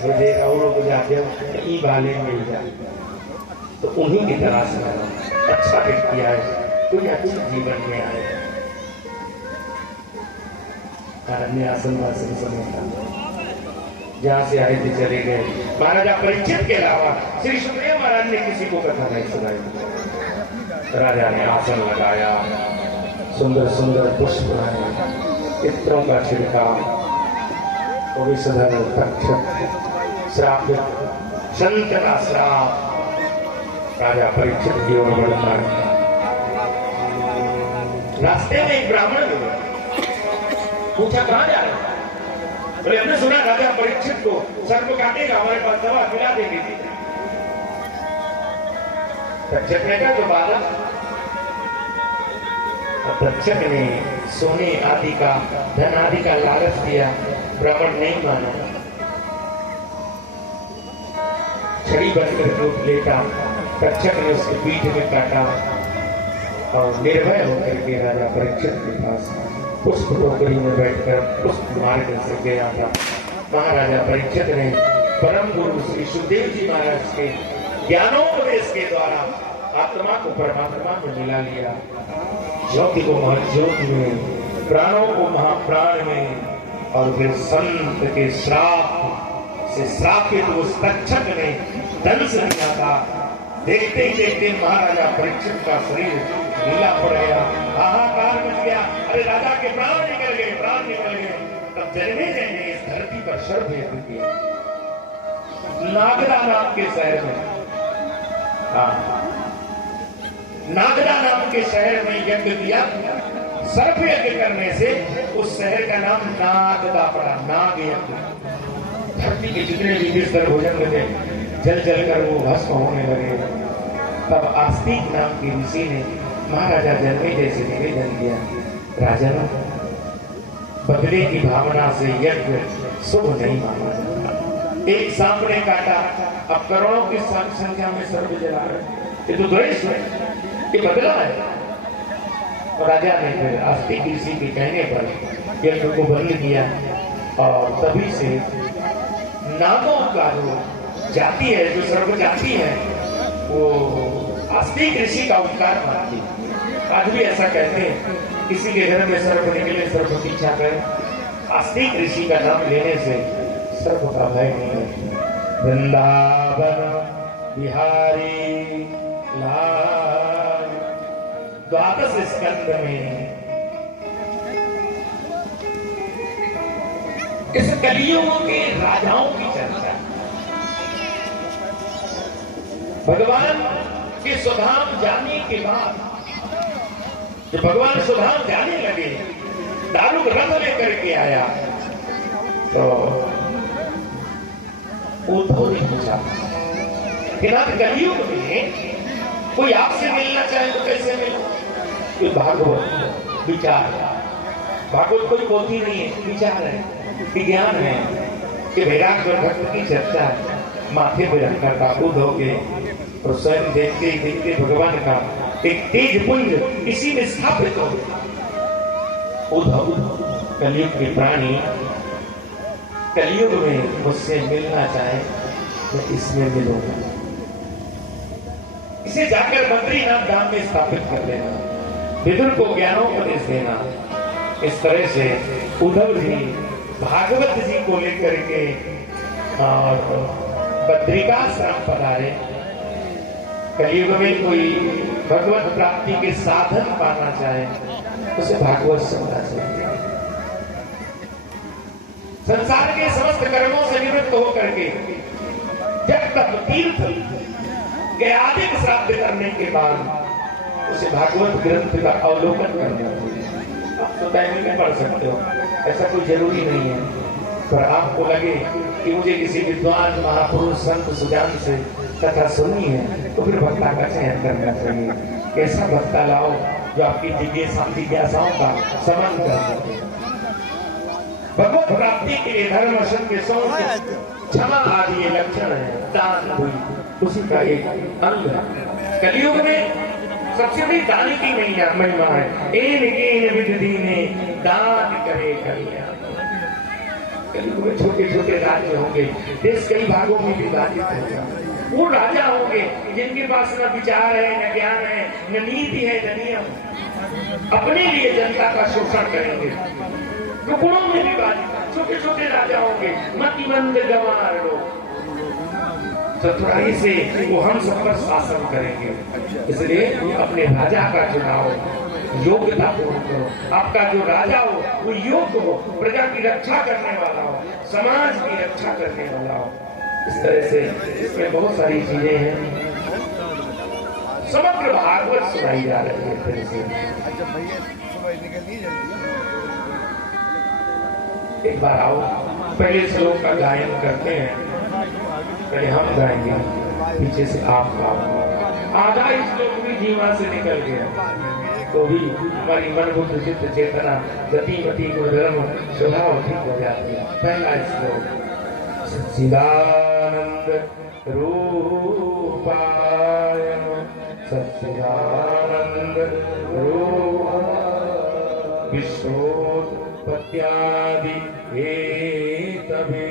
मुझे और को जाके ई बाले मिल जाए तो उन्हीं की तलाश में अच्छा व्यक्ति आए, कोई अच्छे जीवन में आए। आसन वासन समय जहाँ से आए थे चले गए। महाराजा परीक्षित के अलावा श्री सुखदेव महाराज ने किसी को कथा नहीं सुनाई। राजा ने आसन लगाया, सुंदर सुंदर पुष्प बनाए, इत्रों का छिड़काव, विषधर तक्षक श्रापित, संत का श्राप। राजा परीक्षित की ओर बढ़ता है। रास्ते में एक ब्राह्मण मिला, पूछा कहाँ जा रहे हैं? बोले हमने सुना राजा परीक्षित को सर्प काटेगा, हमारे पास दवा खिला देगी थी। तक्षक ने कहा तो बाला। तक्षक ने सोने आदि का, धन आदि का लालच दिया, ब्राह्मण नहीं माना। छड़ी बनकर दूध लेता, तक्षक ने उसके पीठ में काटा और निर्भय होकर के राजा परीक्षित के पास पुष्प टोकरी में बैठकर पुष्प मार्ग से गया था। महाराजा परीक्षित ने परम गुरु श्री सुखदेव जी महाराज के ज्ञानोपदेश के द्वारा आत्मा को परमात्मा में मिला लिया, ज्योति को महाज्योति में, प्राणों को महाप्राण में, और फिर संत के श्राप से श्रापित उस तक्षक ने दंश लिया था। देखते ही देखते महाराजा परीक्षित का शरीर ढीला पड़ गया, हाहाकार मच गया। अरे राजा के प्राण निकल गए, प्राण निकल गए। तब जन्मेजय ने इस धरती पर सर्प यज्ञ किया, नागदा नाम के शहर में। नागदा नाम के शहर में यज्ञ किया। सर्प यज्ञ करने से उस शहर का नाम नागदा पड़ा, नाग यज्ञ। धरती के जितने भी विस्तर भोजन थे जल जल कर वो भस्म होने लगे। तब आस्तिक नाम की ऋषि ने महाराजा जन्मेजय से निवेदन किया, राजन बदले की भावना से यज्ञ शुभ नहीं माना जाता। एक सांप ने काटा, अब करोड़ों की संख्या में सर्प जला रहे, ये तो द्वेष है, ये बदला है। और राजा ने फिर आस्तिक ऋषि के कहने पर यज्ञ को बंद किया, और तभी से नागों का जो जाति है, जो सर्व जाति है, वो आस्तिक ऋषि का उपकार मानती है। आज भी ऐसा कहते हैं, किसी के घर में सर्प निकले, सर्प पीछा करे, आस्तिक ऋषि का नाम लेने से सर्प का भय नहीं है। वृंदावन बिहारी लाल, द्वादश स्कंद में इस कलियुग के राजाओं की चर्चा। भगवान के सुधाम जाने के बाद, जब भगवान सुधाम जाने लगे, दारुक रथ लेकर के आया, तो उद्धव ने पूछा कि नाथ कलियुग में कोई आपसे मिलना चाहे तो कैसे मिले? ये भागवत विचार, भागवत कोई पोथी नहीं है, विचार है, विज्ञान है कि वैराग्य और भक्त की चर्चा है। माथे पर रखकर काबू धोगे और स्वयं देखते ही देखते भगवान का एक तेज पुंज इसी में स्थापित हो। उद्धव कलियुग के प्राणी कलियुग में मुझसे मिलना चाहे तो इसमें मिलूंगा। इसे जाकर बद्रीनाथ धाम में स्थापित कर देना, विदुर को ज्ञानोपदेश देना। इस तरह से उद्धव जी भागवत जी को लेकर के और बद्रिकाश्रम पधारे। कलियुग में कोई भगवत प्राप्ति के साधन पाना चाहे उसे भागवत सुनना चाहिए। संसार के समस्त कर्मों से निवृत्त होकर के जब तक तीर्थ ज्ञादिक श्राद्ध करने के बाद उसे भागवत ग्रंथ का अवलोकन करना चाहिए। आप तो टाइम में पढ़ सकते हो, ऐसा कोई जरूरी नहीं है, पर आपको लगे कि मुझे किसी विद्वान महापुरुष संत सुजान से कथा सुननी है तो फिर वक्ता का चयन करना चाहिए। ऐसा वक्ता लाओ जो आपकी जिज्ञासाओं का समन कर सके। भगवत प्राप्ति के लिए धर्म संदेशों क्षमा आदि ये लक्षण है, दान हुई उसी का एक अंग है। कलियुग में सबसे बड़ी दान की महिमा है, एन विधि ने दान करे कल्याण। कलयुग में छोटे छोटे राज्य होंगे, देश कई भागों में विभाजित होगा। वो राजा होंगे जिनके पास न विचार है, न ज्ञान है, न नीति है, न नियम, अपने लिए जनता का शोषण करेंगे। तो गुणों में विभाजित छोटे छोटे राजा होंगे, मतिमंद गंवार लोग, चतुराई से वो हम सब पर शासन करेंगे। इसलिए अपने राजा का चुनाव योग्यता पूर्ण करो। आपका जो राजा हो वो योग्य हो, प्रजा की रक्षा करने वाला हो, समाज की रक्षा करने वाला हो। इस तरह से इसमें बहुत सारी चीजें हैं। समग्र भागवत सुनाई जा रही है। फिर से एक बार आओ, पहले श्लोक का गायन करते हैं। पहले हम गाएंगे, पीछे से आप गाओ। आधा श्लोक भी जीवा से निकल गया तो भी हमारी मन बुद्ध चित्त चेतना गति मति गुण धर्म स्वभाव ठीक हो जाती है। पहला श्लोक, सच्चिदानंद रूपाय सच्चिदानंद रूपाय विश्वोत्पत्त्यादि हेतवे